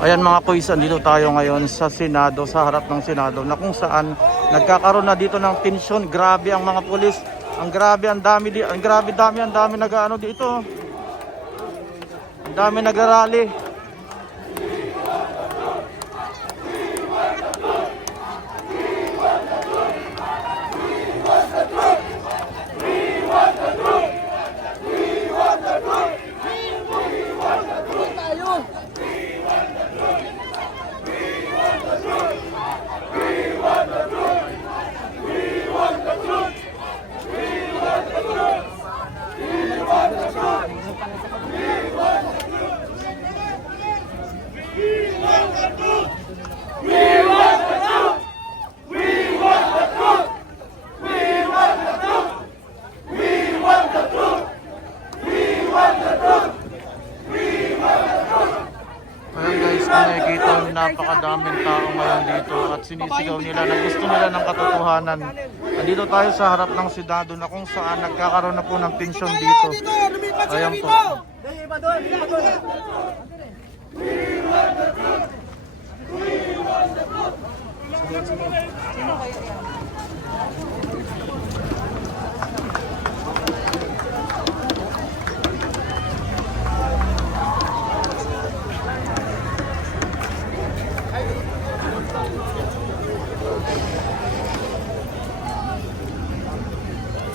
Ayan mga kuys, andito tayo ngayon sa Senado, sa harap ng Senado na kung saan nagkakaroon na dito ng tensyon. Grabe ang mga pulis. Ang grabe, ang dami nag-ano dito. Ang dami nag-rally. Napakadaming tao ngayon dito at sinisigaw nila na gusto nila ng katotohanan. Nandito tayo sa harap ng Senado na kung saan nagkakaroon na po ng tensyon dito. Ayan po.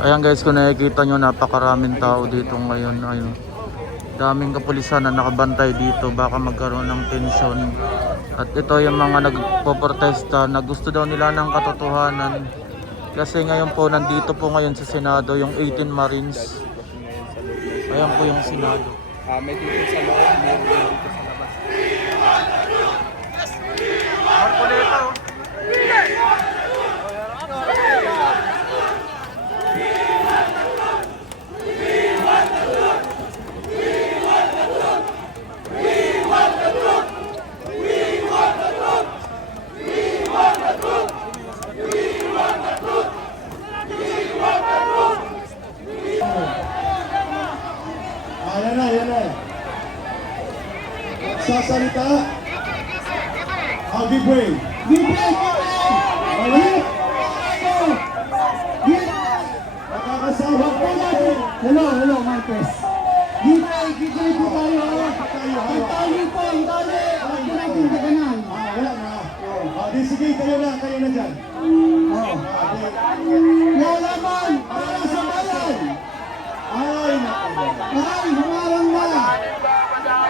Ayan guys, kung nakikita nyo, napakaraming tao dito ngayon. Ayun, daming kapulisan na nakabantay dito, baka magkaroon ng tensyon. At ito yung mga nagpoprotesta na gusto daw nila ng katotohanan. Kasi ngayon po, nandito po ngayon sa Senado yung 18 Marines. Ayan po yung Senado. May dito sa loob, may dito sa labas. Marcoleta, oh. Ayan na. Sasalita. Give way. Nakakasawa po natin. Hello, Marcos. Give way po tayo. Ang tali po, ang tali. Huwag po natin daganan. Wala na. Sige, kayo na dyan. Lalaman para sa bayan. Ay, naku. Ay, humarang na.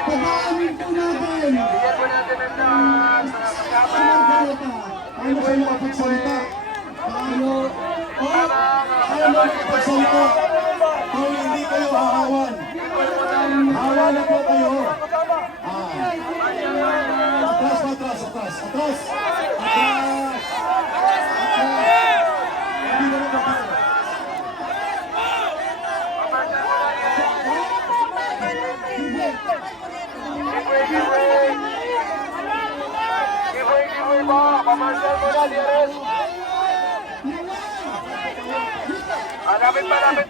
Pag-aamin po natin. Paano kayo makapagsalita? Paano makapagsalita? Kung hindi kayo hahawan. Hawa na po kayo. Atras. Hindi na napapagsalita.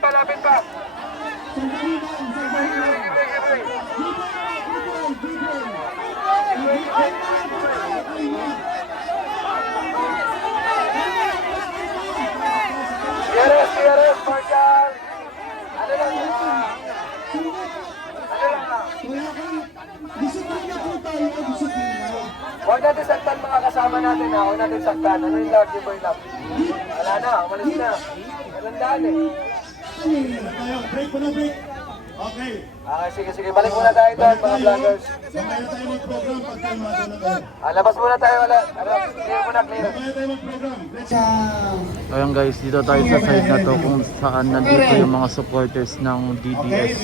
Lapit pa. Yes, Marshal. Ano lang? Disiplina po tayo, disiplina. Huwag natin saktan mga kasama natin ha. Huwag natin saktan. Ano yung love, give love? Wala na, umalis na. Walandaan eh. Break. Okay. Sige. Balik muna tayo doon mga vloggers. Mamaya tayo mag-program pag kalmado na kayo. Labas muna tayo. Clear muna. Mamaya tayo mag-program. Ayan guys, dito tayo sa side na to kung saan nandito yung mga supporters ng DDS.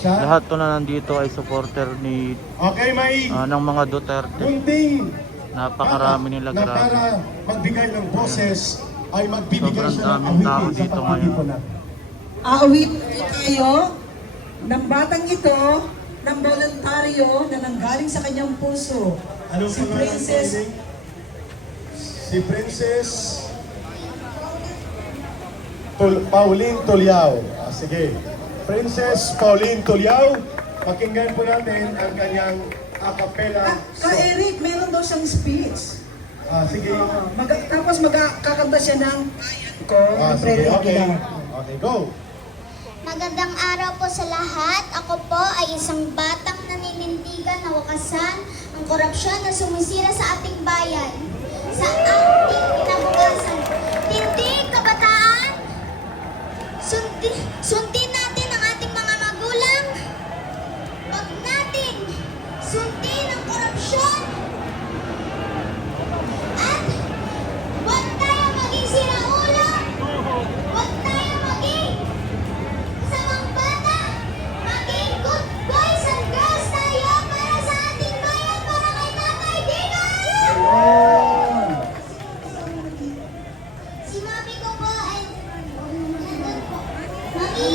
Lahat to na nandito ay supporter ni Okay, may ng mga Duterte. kunting Napakarami nila, na grabe. para magbigay ng boses ay magbibigay Sobrang siya ng daming tao awitin sa dito pagtitipon ngayon. na. Aawit tayo ng batang ito, ng voluntaryo na nanggaling sa kanyang puso. Anong Si pangalan Princess niya? Si Princess Pauline Tuliao. Sige. Princess Pauline Tuliao, Pakinggan po natin ang kanyang a cappella Ka Eric, meron daw siyang speech. Sige. Tapos magkakanta siya ng ko, Sige, Fred okay. Aguilar. Okay, go. Magandang araw po sa lahat. Ako po ay isang batang naninindigan na wakasan ang korupsyon na sumisira sa ating bayan, sa ating kinabukasan. Tindig, kabataan! Sundin natin ang ating mga magulang. Huwag natin sundin ang korupsyon. At huwag tayo maging siraulo. Huwag tayo maging samang bata. Maging good boys and girls tayo para sa ating bayan, para kay Tatay Digong! Si mami ko po ay nandun po. Mami!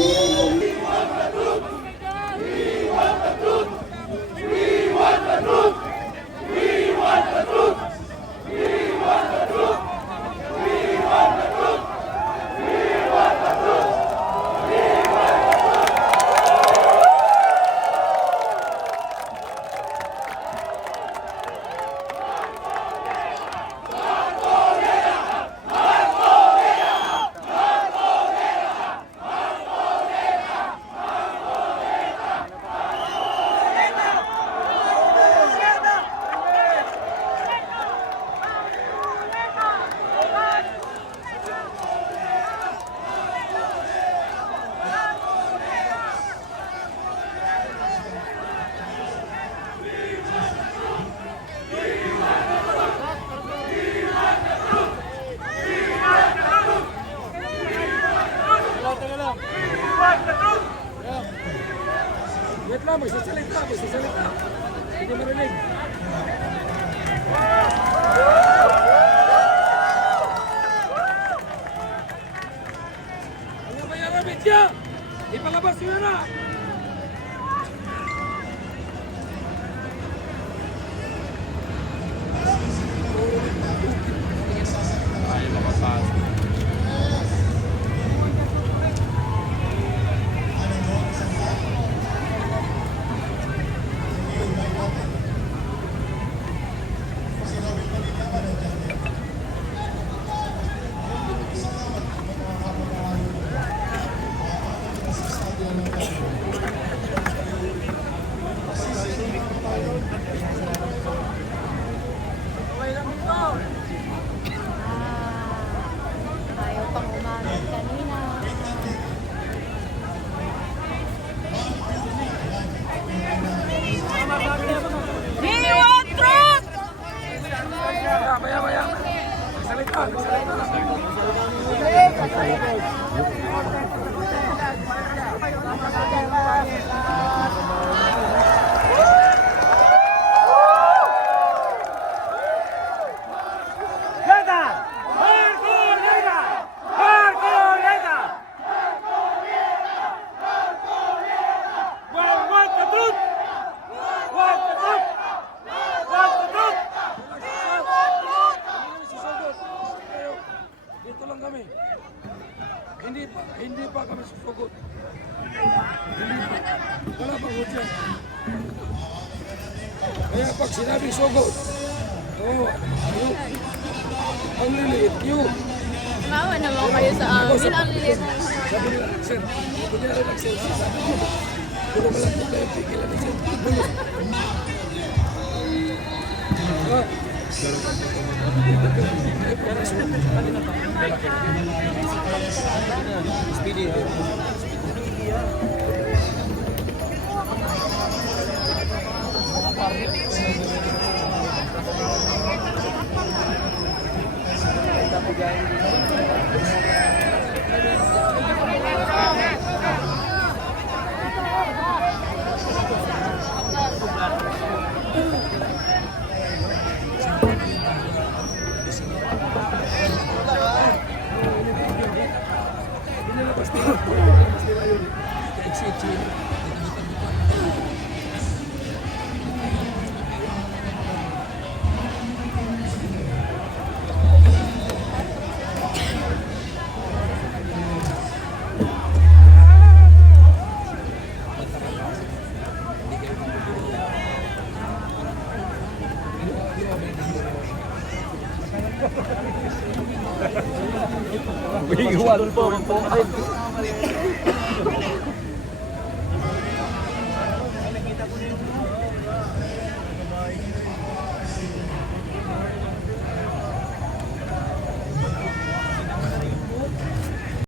Ipalabas nyo na! Ayaw pang umamit kanina. We want truth! Maya. Salita. Dito lang kami. Hindi pa kami susugot. Wala pang hutya. Kaya pag sinabing sugot, ang liliit nyo. Mawa naman kayo sa amin. Ang lilit. Sabi nila, sir, kunyari nag-selfie, sabi ko, puro malapit na yung pigilan ni sir. Bulot. Iwan po.